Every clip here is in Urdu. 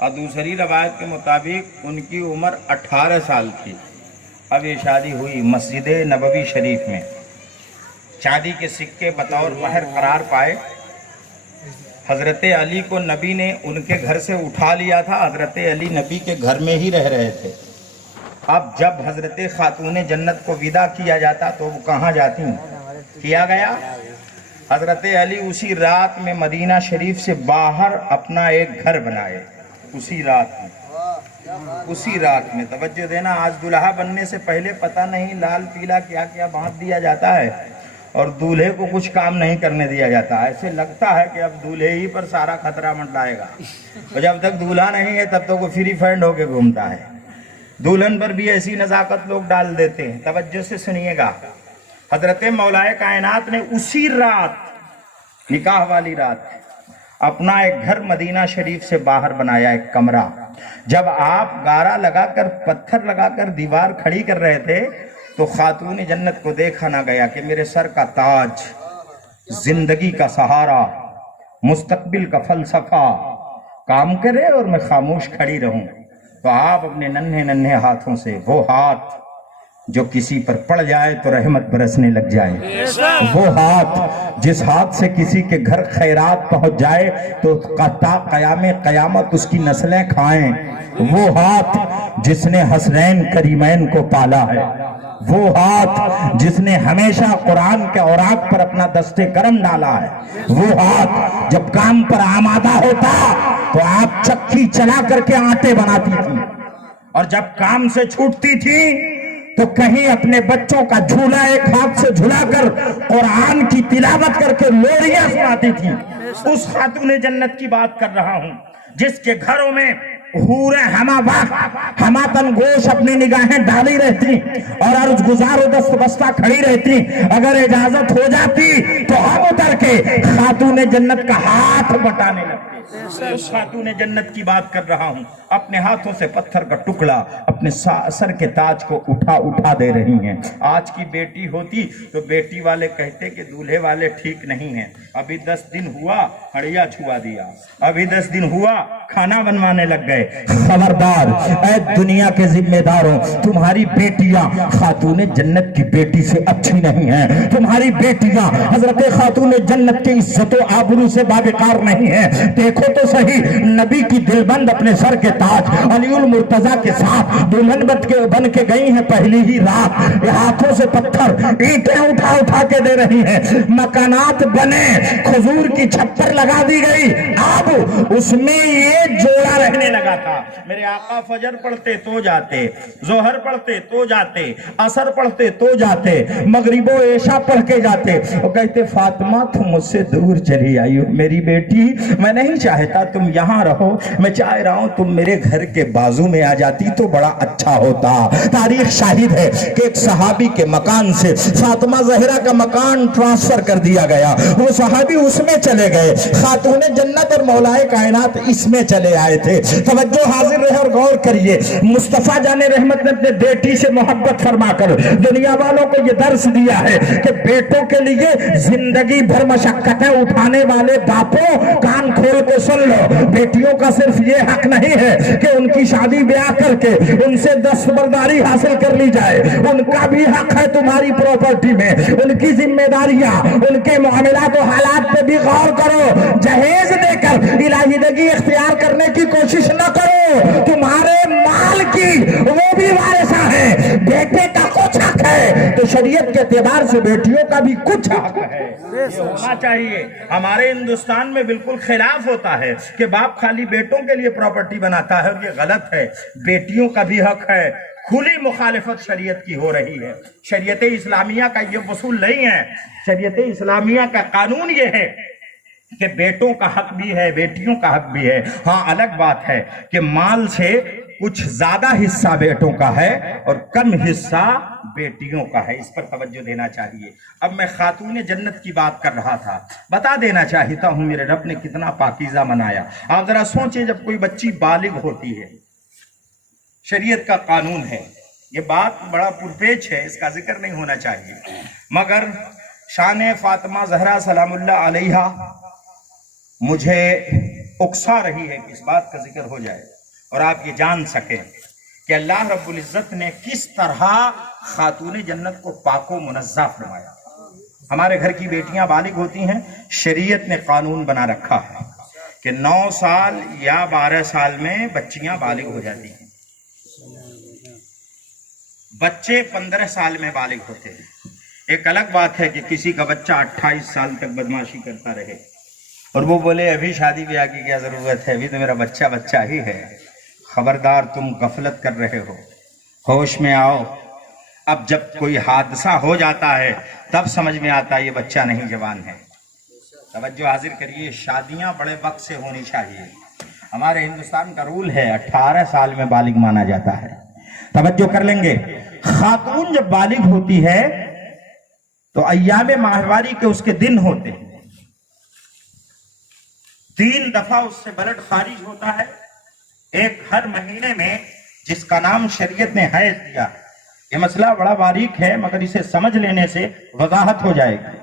اور دوسری روایت کے مطابق ان کی عمر 18 سال تھی۔ اب یہ شادی ہوئی مسجد نبوی شریف میں، شادی کے سکے بطور مہر قرار پائے۔ حضرت علی کو نبی نے ان کے گھر سے اٹھا لیا تھا، حضرت علی نبی کے گھر میں ہی رہ رہے تھے۔ اب جب حضرت خاتون جنت کو ودا کیا جاتا تو وہ کہاں جاتی کیا گیا؟ حضرت علی اسی رات میں مدینہ شریف سے باہر اپنا ایک گھر بنائے، اسی رات میں توجہ دینا، آج دلہا بننے سے پہلے پتہ نہیں لال پیلا کیا کیا باندھ دیا جاتا ہے اور دولہے کو کچھ کام نہیں کرنے دیا جاتا۔ ایسے لگتا ہے کہ اب دولہے ہی پر سارا خطرہ منڈلائے گا، اور جب تک دولہا نہیں ہے تب تک وہ فری فینڈ ہو کے گھومتا ہے۔ دلہن پر بھی ایسی نزاکت لوگ ڈال دیتے ہیں۔ توجہ سے سنیے گا، حضرت مولا کائنات نے اسی رات، نکاح والی رات، اپنا ایک گھر مدینہ شریف سے باہر بنایا، ایک کمرہ۔ جب آپ گارا لگا کر پتھر لگا کر دیوار کھڑی کر رہے تھے تو خاتون جنت کو دیکھا نہ گیا کہ میرے سر کا تاج، زندگی کا سہارا، مستقبل کا فلسفہ کام کرے اور میں خاموش کھڑی رہوں۔ تو آپ اپنے ننھے ننھے ہاتھوں سے، وہ ہاتھ جو کسی پر پڑ جائے تو رحمت برسنے لگ جائے، وہ ہاتھ جس ہاتھ سے کسی کے گھر خیرات پہنچ جائے تو تا قیام قیامت اس کی نسلیں کھائیں، وہ ہاتھ جس نے حسنین کریمین کو پالا ہے، وہ ہاتھ جس نے ہمیشہ قرآن کے اوراق پر اپنا دست کرم ڈالا ہے، وہ ہاتھ جب کام پر آمادہ ہوتا تو آپ چکی چلا کر کے آٹے بناتی تھی، اور جب کام سے چھوٹتی تھی تو کہیں اپنے بچوں کا جھولا ایک ہاتھ سے جھلا کر قرآن کی تلاوت کر کے لوریاں سناتی تھی۔ اس خاتون جنت کی بات کر رہا ہوں جس کے گھروں میں حوریں ہما تنگوش اپنی نگاہیں ڈالی رہتی اور عرض گزار و دست بستہ کھڑی رہتی۔ اگر اجازت ہو جاتی تو ہم اتر کے خاتون جنت کا ہاتھ بٹانے لگتے۔ اس خاتون جنت کی بات کر رہا ہوں، اپنے ہاتھوں سے پتھر کا ٹکڑا اپنے سر کے تاج کو اٹھا دے رہی ہیں۔ آج کی بیٹی ہوتی تو بیٹی والے کہتے کہ دولہے والے ٹھیک نہیں ہیں، ابھی 10 دن ہوا ہڑیا چھوا دیا، ابھی 10 دن ہوا کھانا بنوانے لگ گئے۔ خبردار اے دنیا کے ذمہ داروں، تمہاری بیٹیاں خاتون جنت کی بیٹی سے اچھی نہیں ہیں، تمہاری بیٹیاں حضرت خاتون جنت کی عزت و آبرو سے باوقار نہیں ہیں۔ دیکھو تو صحیح، نبی کی دلبند اپنے سر کے تاج علی المرتضیٰ کے ساتھ دلہن بن کے گئی ہیں پہلی ہی رات، ہاتھوں سے پتھر اینٹیں اٹھا کے دے رہی ہیں، مکانات بنے، کھجور کی چھپر لگا دی گئی، اب اس میں یہ جوڑا رہنے لگا تھا۔ میرے آقا فجر پڑھتے تو جاتے، ظہر پڑھتے تو جاتے، عصر پڑھتے تو جاتے، مغرب و عشاء پڑھ کے جاتے۔ وہ کہتے فاطمہ تم مجھ سے دور چلی آئی ہو میری بیٹی، میں نہیں چاہتا تم یہاں رہو، میں چاہ رہا ہوں تم میرے گھر کے بازو میں آ جاتی تو بڑا اچھا ہوتا۔ تاریخ شاہد ہے کہ ایک صحابی کے مکان سے فاطمہ زہرا کا مکان ٹرانسفر کر دیا گیا، وہ صحابی اس میں چلے گئے، خاتون جنت اور مولا کائنات اس میں چلے آئے تھے۔ توجہ حاضر رہے اور غور کریے، مصطفیٰ جان رحمت نے اپنے بیٹی سے محبت فرما کر دنیا والوں کو یہ درس دیا ہے کہ بیٹوں کے لیے زندگی بھر مشقتیں اٹھانے والے باپوں کان کھول کے سن لو، بیٹیوں کا صرف یہ حق نہیں ہے کہ ان کی شادی بیاہ کر کے ان سے دستبرداری حاصل کر لی جائے، ان کا بھی حق ہے تمہاری پراپرٹی میں، ان کی ذمہ داریاں، ان کے معاملات و حالات پہ بھی غور کرو۔ جہیز دے کر الہیدگی اختیار کرنے کی کوشش نہ کرو، تمہارے مال کی وہ بھی وارثہ ہے، بیٹے کا کچھ حق ہے تو شریعت کے اعتبار سے بیٹیوں کا بھی کچھ حق ہے، یہ ہونا چاہیے۔ ہمارے ہندوستان میں بالکل خلاف ہوتا ہے کہ باپ خالی بیٹوں کے لیے پراپرٹی بناتا ہے، اور یہ غلط ہے، بیٹیوں کا بھی حق ہے۔ کھلی مخالفت شریعت کی ہو رہی ہے، شریعت اسلامیہ کا یہ اصول نہیں ہے، شریعت اسلامیہ کا قانون یہ ہے کہ بیٹوں کا حق بھی ہے، بیٹیوں کا حق بھی ہے۔ ہاں الگ بات ہے کہ مال سے کچھ زیادہ حصہ بیٹوں کا ہے اور کم حصہ بیٹیوں کا ہے، اس پر توجہ دینا چاہیے۔ اب میں خاتون جنت کی بات کر رہا تھا، بتا دینا چاہتا ہوں میرے رب نے کتنا پاکیزہ بنایا۔ آپ ذرا سوچیں، جب کوئی بچی بالغ ہوتی ہے، شریعت کا قانون ہے، یہ بات بڑا پرپیچ ہے، اس کا ذکر نہیں ہونا چاہیے، مگر شان فاطمہ زہرا سلام اللہ علیہا مجھے اکسا رہی ہے کہ اس بات کا ذکر ہو جائے اور آپ یہ جان سکیں کہ اللہ رب العزت نے کس طرح خاتون جنت کو پاک و منزہ فرمایا۔ ہمارے گھر کی بیٹیاں بالغ ہوتی ہیں، شریعت نے قانون بنا رکھا ہے کہ 9 سال یا 12 سال میں بچیاں بالغ ہو جاتی ہیں، بچے 15 سال میں بالغ ہوتے ہیں۔ ایک الگ بات ہے کہ کسی کا بچہ 28 سال تک بدماشی کرتا رہے اور وہ بولے ابھی شادی بیاہ کی کیا ضرورت ہے، ابھی تو میرا بچہ بچہ ہی ہے۔ خبردار، تم غفلت کر رہے ہو، ہوش میں آؤ۔ اب جب کوئی حادثہ ہو جاتا ہے تب سمجھ میں آتا ہے یہ بچہ نہیں جوان ہے۔ توجہ حاضر کریے، شادیاں بڑے وقت سے ہونی چاہیے۔ ہمارے ہندوستان کا رول ہے 18 سال میں بالغ مانا جاتا ہے۔ توجہ کر لیں گے، خاتون جب بالغ ہوتی ہے تو ایام ماہواری کے اس کے دن ہوتے ہیں، 3 دفعہ اس سے بلڈ خارج ہوتا ہے، ایک ہر مہینے میں، جس کا نام شریعت نے حیض دیا۔ یہ مسئلہ بڑا باریک ہے مگر اسے سمجھ لینے سے وضاحت ہو جائے گی۔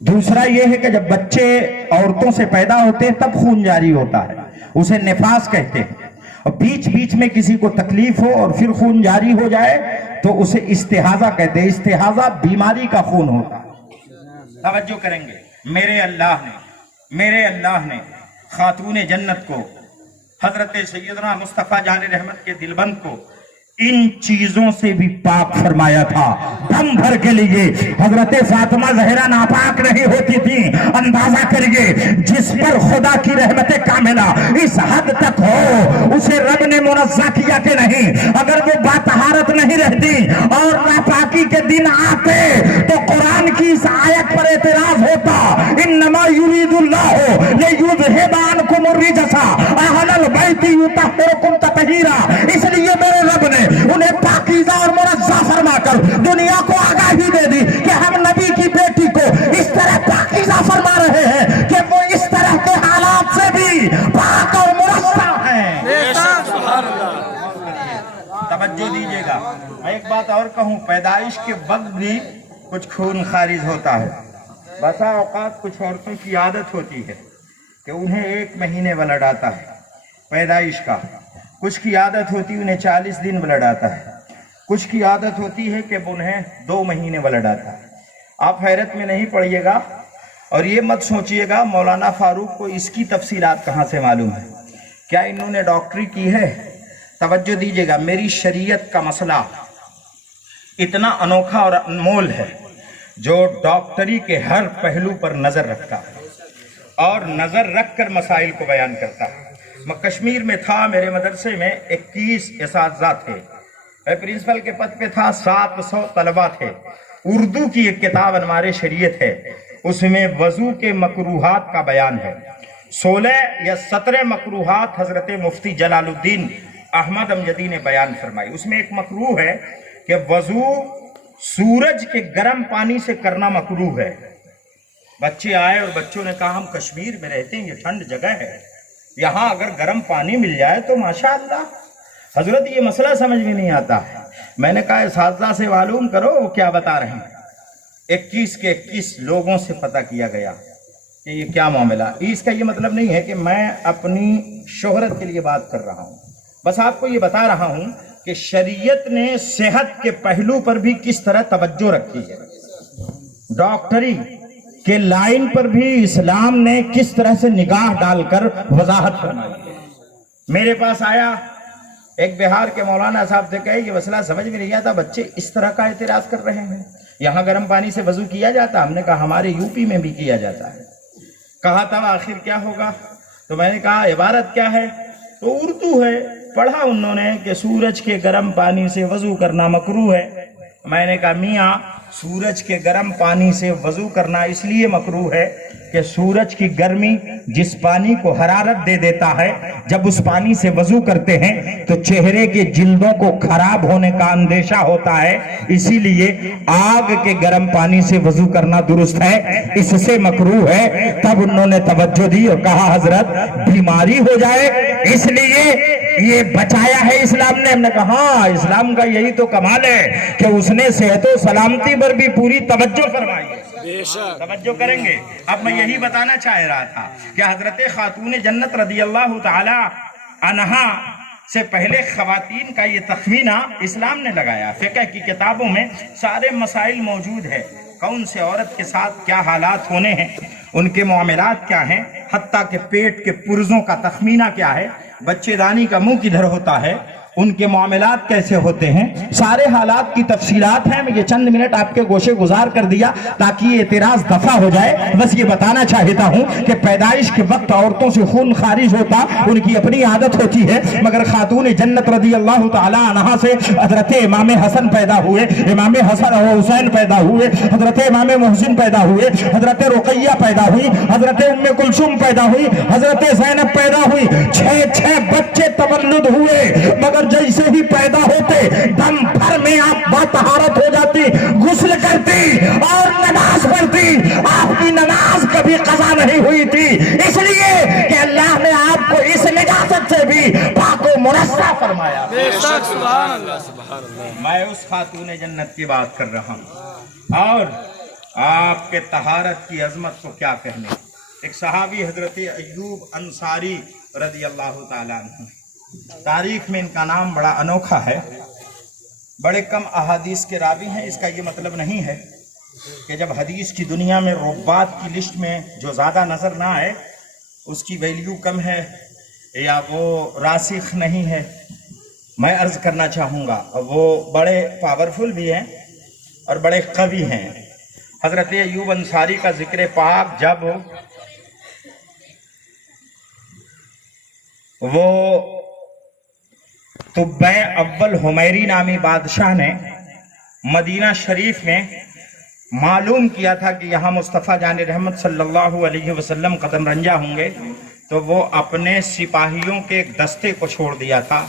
دوسرا یہ ہے کہ جب بچے عورتوں سے پیدا ہوتے ہیں تب خون جاری ہوتا ہے، اسے نفاس کہتے ہیں، اور بیچ بیچ میں کسی کو تکلیف ہو اور پھر خون جاری ہو جائے تو اسے استحاضہ کہتے ہیں۔ استحاضہ بیماری کا خون ہوتا ہے۔ توجہ کریں گے، میرے اللہ نے خاتون جنت کو، حضرت سیدنا مصطفیٰ جان رحمت کے دلبند کو ان چیزوں سے بھی پاک فرمایا تھا۔ دم بھر کے لیے حضرت فاطمہ زہرا ناپاک نہیں ہوتی تھی۔ اندازہ کریے، جس پر خدا کی رحمت کاملہ اس حد تک ہو، اسے رب نے منزہ کیا کہ نہیں؟ اگر وہ باطہارت نہیں رہتی اور ناپاکی کے دن آتے تو قرآن کی اس آیت پر اعتراض ہوتا، انما یرید اللہ لیذھب عنکم الرجس اہل البیت یطہرکم تطہیرا۔ اس لیے میرے رب نے انہیں پاکیزہ اور منزہ فرما کر دنیا کو آگاہی دے دی کہ ہم نبی کی بیٹی کو اس طرح پاکیزہ فرما رہے ہیں کہ وہ اس طرح کے حالات سے بھی پاک اور منزہ ہیں۔ توجہ دیجیے گا، میں ایک بات اور کہوں، پیدائش کے وقت بھی کچھ خون خارج ہوتا ہے۔ بسا اوقات کچھ عورتوں کی عادت ہوتی ہے کہ انہیں 1 مہینے بلڈ آتا ہے پیدائش کا، کچھ کی عادت ہوتی ہے انہیں 40 دن بلڈ آتا ہے، کچھ کی عادت ہوتی ہے کہ انہیں 2 مہینے بلڈ آتا ہے۔ آپ حیرت میں نہیں پڑیے گا اور یہ مت سوچئے گا مولانا فاروق کو اس کی تفصیلات کہاں سے معلوم ہے، کیا انہوں نے ڈاکٹری کی ہے؟ توجہ دیجیے گا، میری شریعت کا مسئلہ اتنا انوکھا اور انمول ہے جو ڈاکٹری کے ہر پہلو پر نظر رکھتا ہے اور نظر رکھ کر مسائل کو بیان کرتا ہے۔ میں کشمیر میں تھا، میرے مدرسے میں 21 اساتذہ تھے، میں پرنسپل کے پد پہ تھا، 700 طلبہ تھے۔ اردو کی ایک کتاب انوار شریعت ہے، اس میں وضو کے مکروہات کا بیان ہے۔ 16 یا 17 مکروہات حضرت مفتی جلال الدین احمد امجدی نے بیان فرمائی۔ اس میں ایک مکروہ ہے کہ وضو سورج کے گرم پانی سے کرنا مکروہ ہے۔ بچے آئے اور بچوں نے کہا ہم کشمیر میں رہتے ہیں، یہ ٹھنڈ جگہ ہے، یہاں اگر گرم پانی مل جائے تو ماشاءاللہ۔ حضرت یہ مسئلہ سمجھ میں نہیں آتا ہے۔ میں نے کہا اساتذہ سے معلوم کرو وہ کیا بتا رہے ہیں۔ 21 کے 21 لوگوں سے پتہ کیا گیا کہ یہ کیا معاملہ۔ اس کا یہ مطلب نہیں ہے کہ میں اپنی شہرت کے لیے بات کر رہا ہوں، بس آپ کو یہ بتا رہا ہوں کہ شریعت نے صحت کے پہلو پر بھی کس طرح توجہ رکھی ہے، ڈاکٹری کے لائن پر بھی اسلام نے کس طرح سے نگاہ ڈال کر وضاحت فرمائی ہے۔ میرے پاس آیا ایک بہار کے مولانا صاحب سے، کہے یہ مسئلہ سمجھ میں نہیں آتا، بچے اس طرح کا اعتراض کر رہے ہیں، یہاں گرم پانی سے وضو کیا جاتا؟ ہم نے کہا ہمارے یوپی میں بھی کیا جاتا ہے۔ کہا تھا آخر کیا ہوگا؟ تو میں نے کہا عبارت کیا ہے؟ تو اردو ہے، پڑھا انہوں نے کہ سورج کے گرم پانی سے وضو کرنا مکروہ ہے۔ میں نے کہا میاں سورج کے گرم پانی سے وضو کرنا اس لیے مکروہ ہے کہ سورج کی گرمی جس پانی کو حرارت دے دیتا ہے، جب اس پانی سے وضو کرتے ہیں تو چہرے کے جلدوں کو خراب ہونے کا اندیشہ ہوتا ہے، اسی لیے آگ کے گرم پانی سے وضو کرنا درست ہے، اس سے مکروہ ہے۔ تب انہوں نے توجہ دی اور کہا حضرت بیماری ہو جائے اس لیے یہ بچایا ہے اسلام نے؟ ہم نے کہا ہاں، اسلام کا یہی تو کمال ہے کہ اس نے صحت و سلامتی پر بھی پوری توجہ فرمائی ہے۔ توجہ کریں گے؟ اب میں یہی بتانا چاہ رہا تھا کہ حضرت خاتون جنت رضی اللہ تعالی عنہا سے پہلے خواتین کا یہ تخمینہ اسلام نے لگایا. فقہ کی کتابوں میں سارے مسائل موجود ہے، کون سے عورت کے ساتھ کیا حالات ہونے ہیں، ان کے معاملات کیا ہیں، حتیٰ کہ پیٹ کے پرزوں کا تخمینہ کیا ہے، بچے دانی کا منہ کدھر ہوتا ہے، ان کے معاملات کیسے ہوتے ہیں، سارے حالات کی تفصیلات ہیں. میں یہ چند منٹ آپ کے گوشے گزار کر دیا تاکہ یہ اعتراض دفع ہو جائے. بس یہ بتانا چاہتا ہوں کہ پیدائش کے وقت عورتوں سے خون خارج ہوتا ان کی اپنی عادت ہوتی ہے، مگر خاتون جنت رضی اللہ تعالی عنہا سے حضرت امام حسن پیدا ہوئے، امام حسن و حسین پیدا ہوئے، حضرت امام محسن پیدا ہوئے، حضرت رقیہ پیدا ہوئی، حضرت ام کلثوم پیدا ہوئی، حضرت زینب پیدا ہوئی. 6 بچے تولد ہوئے، مگر جیسے ہی پیدا ہوتے دم بھر میں آپ باطہارت ہو جاتی، غسل کرتی اور نماز پڑھتی. آپ کی نماز کبھی قضا نہیں ہوئی تھی، اس لیے کہ اللہ نے آپ کو اس نجاست سے بھی پاک و منزہ فرمایا. میں اس خاتون جنت کی بات کر رہا ہوں، اور آپ کے طہارت کی عظمت کو کیا کہنے. ایک صحابی حضرت ایوب انصاری رضی اللہ تعالیٰ عنہ، تاریخ میں ان کا نام بڑا انوکھا ہے، بڑے کم احادیث کے راوی ہیں. اس کا یہ مطلب نہیں ہے کہ جب حدیث کی دنیا میں روات کی لسٹ میں جو زیادہ نظر نہ آئے اس کی ویلیو کم ہے یا وہ راسخ نہیں ہے. میں عرض کرنا چاہوں گا وہ بڑے پاورفل بھی ہیں اور بڑے قوی ہیں. حضرت ایوب انصاری کا ذکر پاک جب وہ طبع اول حمیری نامی بادشاہ نے مدینہ شریف میں معلوم کیا تھا کہ یہاں مصطفیٰ جان رحمت صلی اللہ علیہ وسلم قدم رنجا ہوں گے، تو وہ اپنے سپاہیوں کے ایک دستے کو چھوڑ دیا تھا